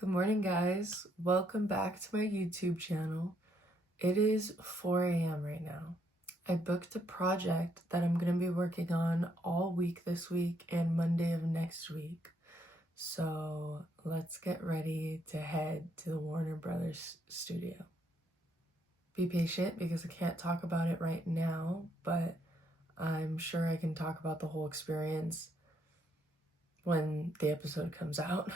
Good morning, guys. Welcome back to my YouTube channel. It is 4 a.m. right now. I booked a project that I'm going to be working on all week this week and Monday of next week. So let's get ready to head to the Warner Brothers studio. Be patient because I can't talk about it right now, but I'm sure I can talk about the whole experience when the episode comes out.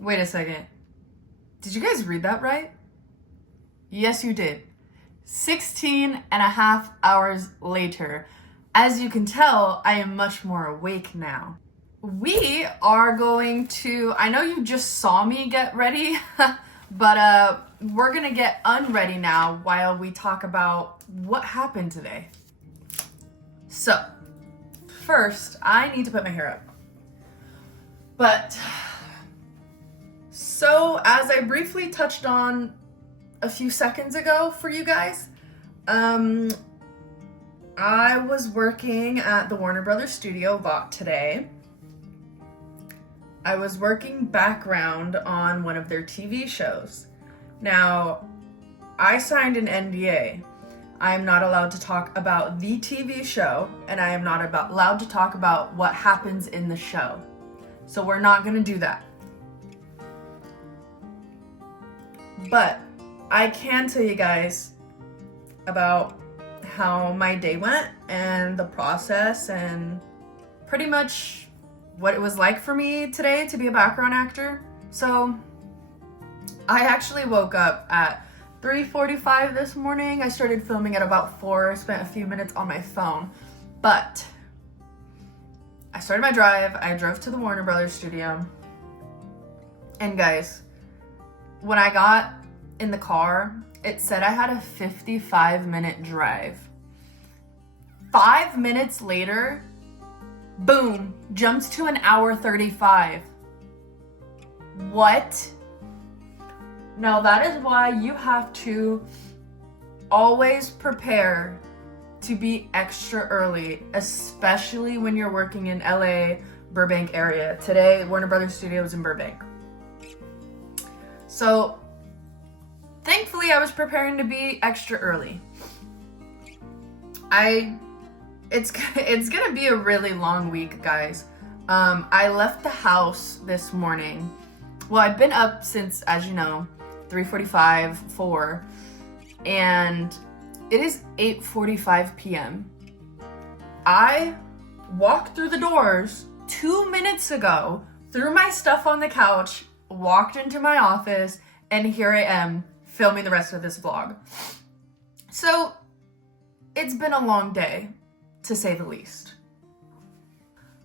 Wait a second. Did you guys read that right? Yes, you did. 16 and a half hours later. As you can tell, I am much more awake now. We are going to, I know you just saw me get ready, but we're gonna get unready now while we talk about what happened today. So, first, I need to put my hair up. So, as I briefly touched on a few seconds ago for you guys, I was working at the Warner Brothers studio lot today. I was working background on one of their TV shows. Now, I signed an NDA. I am not allowed to talk about the TV show, and I am not allowed to talk about what happens in the show. So we're not gonna do that. But I can tell you guys about how my day went and the process and pretty much what it was like for me today to be a background actor. So I actually woke up at 3:45 this morning. I started filming at about 4, spent a few minutes on my phone, but I started my drive. I drove to the Warner Brothers studio, and guys, when I got in the car, it said I had a 55-minute drive. 5 minutes later, boom, jumped to an hour 35. What? Now that is why you have to always prepare to be extra early, especially when you're working in LA, Burbank area. Today, Warner Brothers Studios in Burbank. So, thankfully, I was preparing to be extra early. It's gonna be a really long week, guys. I left the house this morning. Well, I've been up since, as you know, 3:45, 4, and it is 8:45 p.m. I walked through the doors 2 minutes ago, threw my stuff on the couch, walked into my office, and here I am filming the rest of this vlog. So, it's been a long day, to say the least.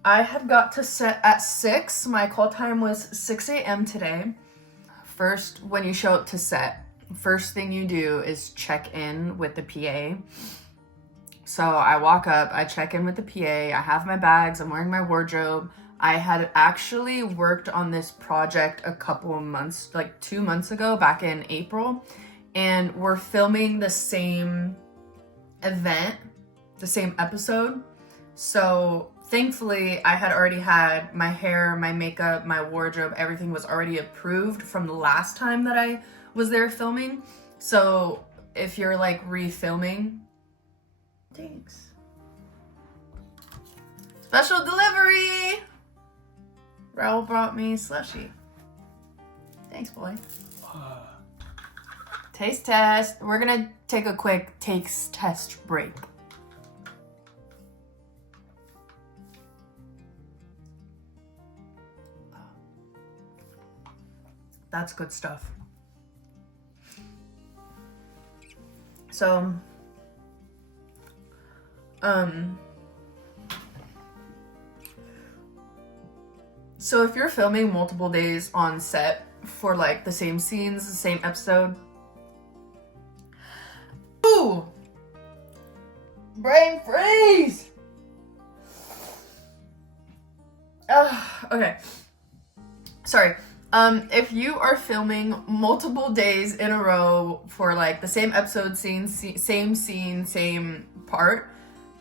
I had got to set at 6. My call time was 6 a.m. today. First, when you show up to set, first thing you do is check in with the PA. So I walk up, I check in with the PA, I have my bags, I'm wearing my wardrobe. I had actually worked on this project a couple of months, like 2 months ago, back in April, and we're filming the same event, the same episode. So thankfully, I had already had my hair, my makeup, my wardrobe, everything was already approved from the last time that I was there filming. So if you're like refilming, thanks. Special delivery! Raul brought me slushie. Thanks, boy. Taste test. We're gonna take a quick taste test break. That's good stuff. So, so if you're filming multiple days on set for like the same scenes, the same episode, ooh, brain freeze. Okay. Sorry. If you are filming multiple days in a row for like the same episode, same scene, same part,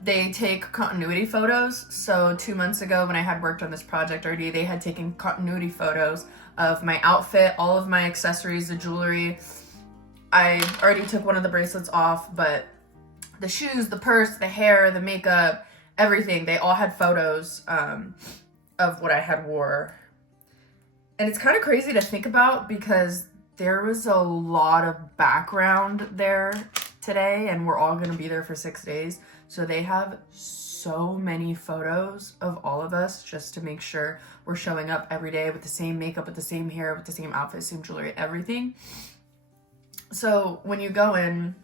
they take continuity photos. So 2 months ago when I had worked on this project already, they had taken continuity photos of my outfit, all of my accessories, the jewelry. I already took one of the bracelets off, but the shoes, the purse, the hair, the makeup, everything, they all had photos of what I had wore. And it's kind of crazy to think about because there was a lot of background there today, and we're all going to be there for 6 days. So they have so many photos of all of us just to make sure we're showing up every day with the same makeup, with the same hair, with the same outfit, same jewelry, everything. So when you go in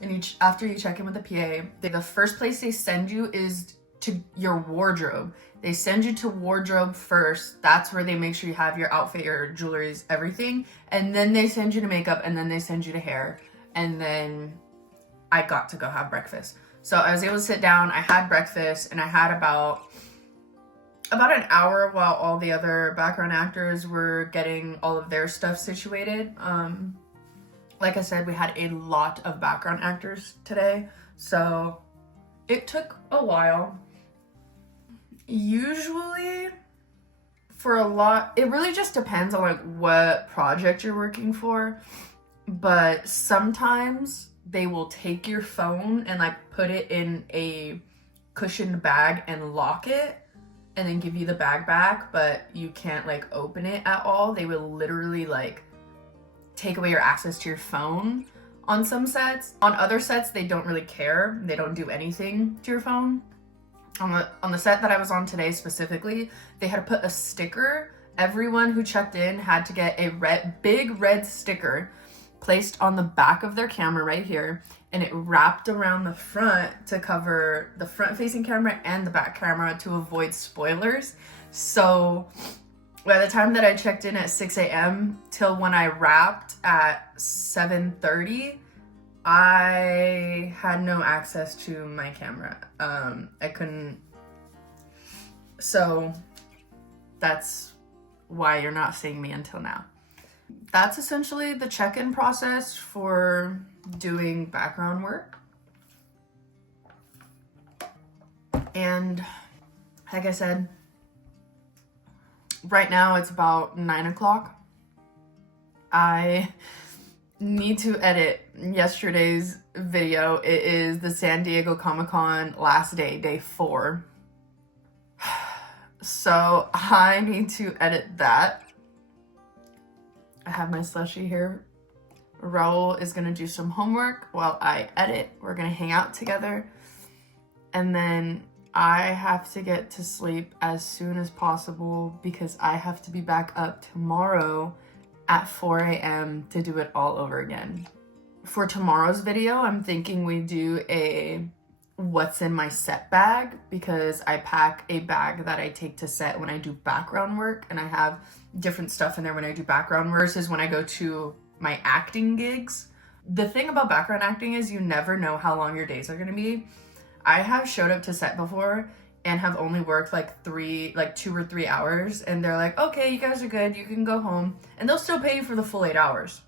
and after you check in with the PA, the first place they send you is to your wardrobe. They send you to wardrobe first. That's where they make sure you have your outfit, your jewelries, everything. And then they send you to makeup, and then they send you to hair. And then I got to go have breakfast. So I was able to sit down, I had breakfast, and I had about an hour while all the other background actors were getting all of their stuff situated. Like I said, we had a lot of background actors today, so it took a while. Usually for a lot, it really just depends on like what project you're working for, but sometimes they will take your phone and like put it in a cushioned bag and lock it and then give you the bag back, but you can't like open it at all. They will literally like take away your access to your phone on some sets. On other sets, they don't really care. They don't do anything to your phone. On the set that I was on today specifically, they had to put a sticker. Everyone who checked in had to get a big red sticker placed on the back of their camera right here, and it wrapped around the front to cover the front facing camera and the back camera to avoid spoilers. So by the time that I checked in at 6 a.m. till when I wrapped at 7:30, I had no access to my camera. I couldn't. So that's why you're not seeing me until now. That's essentially the check-in process for doing background work. And like I said, right now it's about 9 o'clock. I need to edit yesterday's video. It is the San Diego Comic-Con last day, day 4. So I need to edit that. I have my slushie here. Raul is gonna do some homework while I edit. We're gonna hang out together. And then I have to get to sleep as soon as possible because I have to be back up tomorrow at 4 a.m. to do it all over again. For tomorrow's video, I'm thinking we do a what's in my set bag, because I pack a bag that I take to set when I do background work, and I have different stuff in there when I do background work versus when I go to my acting gigs. The thing about background acting is you never know how long your days are gonna be. I have showed up to set before and have only worked like 2 or 3 hours, and they're like, okay, you guys are good, you can go home, and they'll still pay you for the full 8 hours.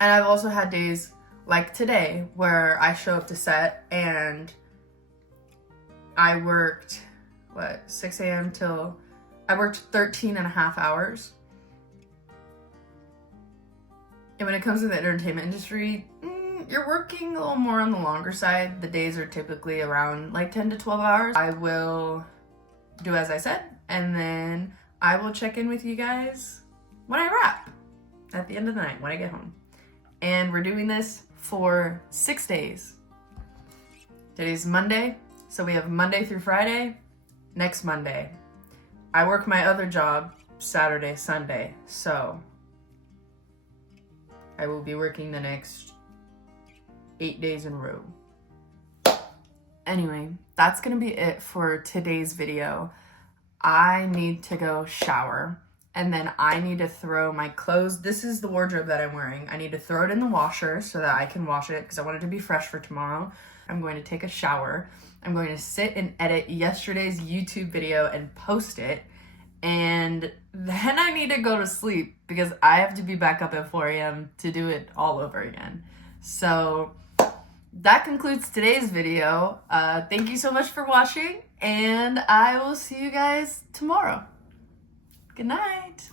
And I've also had days like today where I show up to set and I worked 6 a.m. till I worked 13 and a half hours. And when it comes to the entertainment industry, you're working a little more on the longer side. The days are typically around like 10 to 12 hours. I will do as I said, and then I will check in with you guys when I wrap at the end of the night when I get home. And we're doing this for 6 days. Today's Monday, so we have Monday through Friday. Next Monday, I work my other job Saturday, Sunday, so I will be working the next 8 days in a row. Anyway, that's gonna be it for today's video. I need to go shower, and then I need to throw my clothes. This is the wardrobe that I'm wearing. I need to throw it in the washer so that I can wash it because I want it to be fresh for tomorrow. I'm going to take a shower. I'm going to sit and edit yesterday's YouTube video and post it. And then I need to go to sleep because I have to be back up at 4 a.m. to do it all over again. So that concludes today's video. Thank you so much for watching, and I will see you guys tomorrow. Good night.